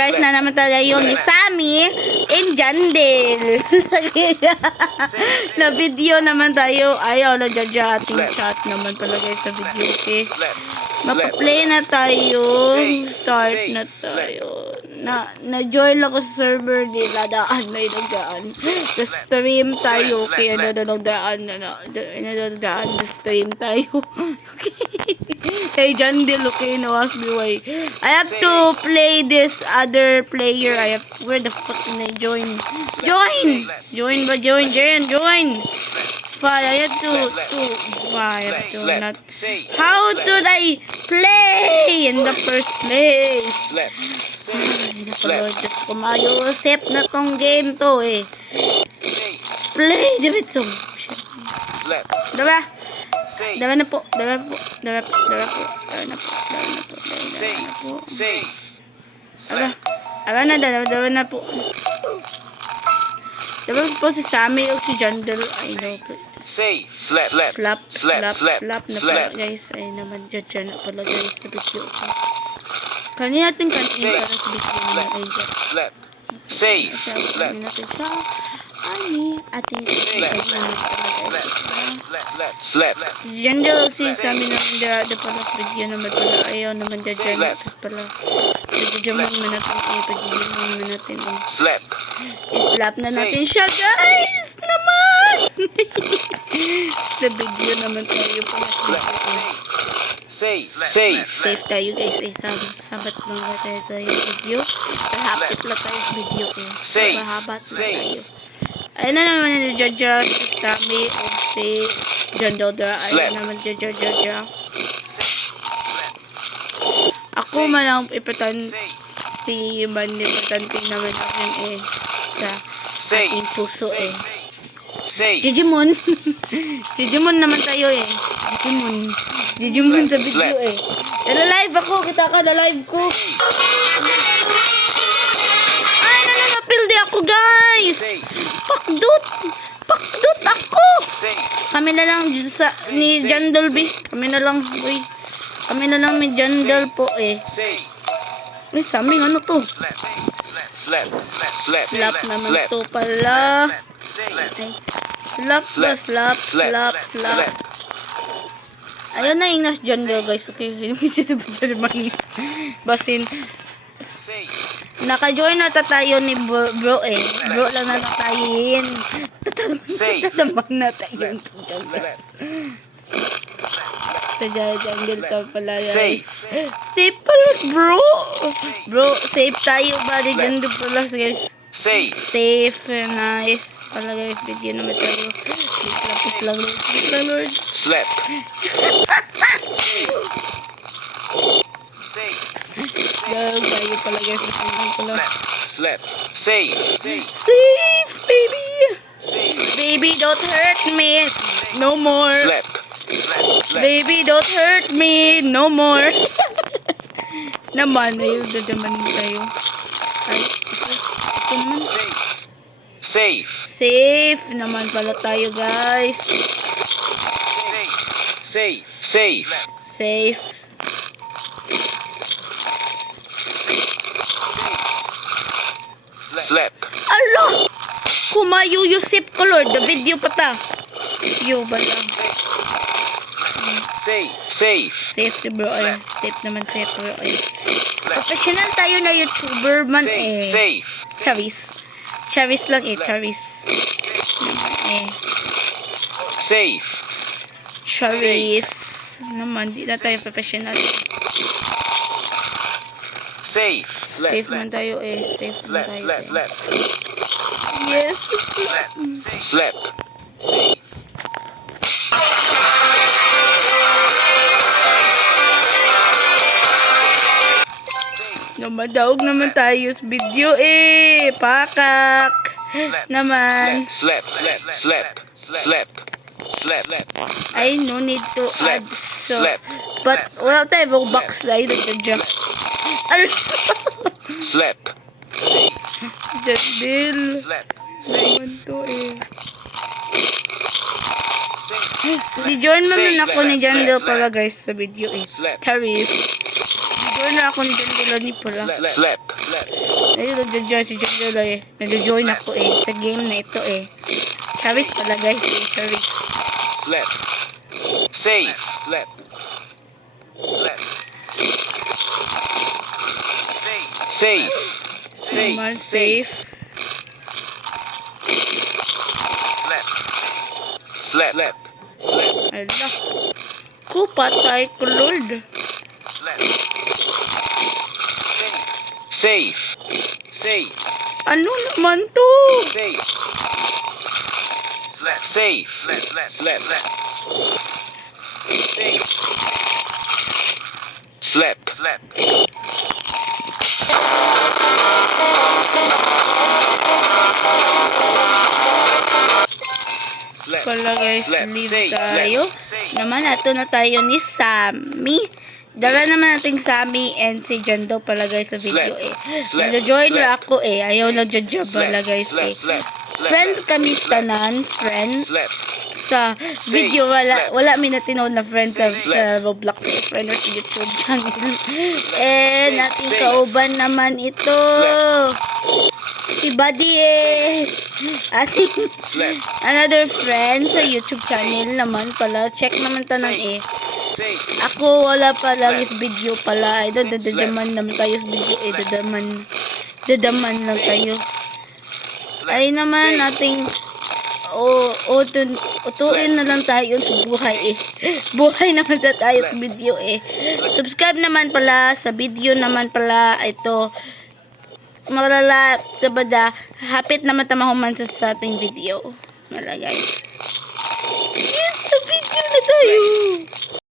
guys, na naman tayo ni Sammy and Jandel. Na video naman tayo. Ayaw na dyan ating chat naman pala guys sa video. Okay. Mapaplay na tayo. Start na tayo. Na-join lang ko sa server nila. Daan na yung nagdaan. Stream tayo. Okay, nagdaan na. Stream tayo. Okay. Hey, Jandel, okay, no, ask me why. I have to play this other player. Where the fuck can I join? Join ba? Join. Fine, I have to not. How did I play in the first place? Kumayusip na tong game to eh. Play, diretso. Diba? Dawa na po. Dawa po si Sammy o si Jandel. I know. Slap na pala guys. Ay naman dyan na pala guys sa video ko. Kanina natin para sa video naman. Ay dyan. Safe. Slap. Jandel si Sammy naman dyan pala sa video naman pala. Ayaw naman dyan pala. Pagdidyaman natin pagdidyaman natin. Slap na natin siya guys naman. Sa video naman tayo pala. Safe tayo guys. Ay sabat lang tayo video. Hapit lang tayo sa video ko. Habat na tayo. Ayun na naman yung Jaja Sammy o si Jandel. Ayun naman Jaja. Ako malang ipatan si Mandy patanting naman natin eh sa ating puso eh. Digimon. Digimon naman tayo eh. Digimon sa video eh. Pero live ako. Kita ka na live ko. Ay, nananapildi ako guys. Pakdut ako. Kami na lang ni Jandel B. Kami na lang ni Jandel po eh. May Sammy, ano to? Slap naman to pala. Slap. Ayun na yung nas Jandel guys. Okay, basin. Naka-join na tayo ni bro eh. Bro lang na tayo. Tataman na tayo. Sa Jandel to pala guys. Safe pala bro. Bro, safe tayo ba di Jandel pala guys. Safe, nice. Pala guys, video naman tayo. Please lang Lord. Slap. Tayo pala guys. Slap. Safe, baby. Baby, don't hurt me. No more. Slap. Baby, don't hurt me. No more. Naman, ayun. Dadaman tayo. Ay, ito naman. Safe naman pala tayo guys. Safe. Slap. Ala! Kumayuyusip ko Lord. The video pa ta. Yo ba lang. Safe si bro ay. Safe naman bro ay. Professional tayo na YouTuber man eh. Charis lang eh. Charis naman. Di na tayo professional. Safe man tayo eh. Slap. Yes. Slap. Madawag naman tayo sa video eh. Pakak. Naman. Slap. I no need to add. So, but wala tayo box tayo dyan. Slap. Jandel. Naman to eh. Di-join mo na ako ni Jandel pala guys sa video eh. Charis. Di-join na ako ni Jandel ni pala. Slap. Ayun, nagja-join si John eh. Nagja-join ako eh. Sa game na ito eh. Charis pala guys eh. Charis. Left. Safe. Left. Left. Safe. Safe. Naman safe. Slap. Slap. Ala. Ko patay ko Lord. Safe. Safe. Ano naman to? Safe. Slap. Safe. Slap. Slap. Safe. Slap. Slap. Pala guys, Slap. leave Safe. tayo. Safe. Naman, ato na tayo ni Sammy. Dala naman natin Sammy and si Jando pala guys sa video eh. Slap. Nag-join Slap. ako eh. Ayaw nag-join pala guys eh. Slap. Friends kami tanan, friends. Slap. Sa video wala mi na tinawag na friend sa Slap. Roblox friend or sa YouTube channel. And ating kauban naman ito. Si Buddy eh. Ating Slap. another friend sa YouTube channel naman pala. Check naman tanan eh. Safe. Ako wala pa lang is video pala. Ay, dadaman naman tayo sa video eh. Dadaman lang tayo. Ay naman nating utuin na lang tayo sa buhay eh. Buhay naman na tayo sa video eh. Subscribe naman pala sa video naman pala ito. Malala tabada. Hapit naman tamahuman sa ating video. Mala guys. Yes, sa video na tayo.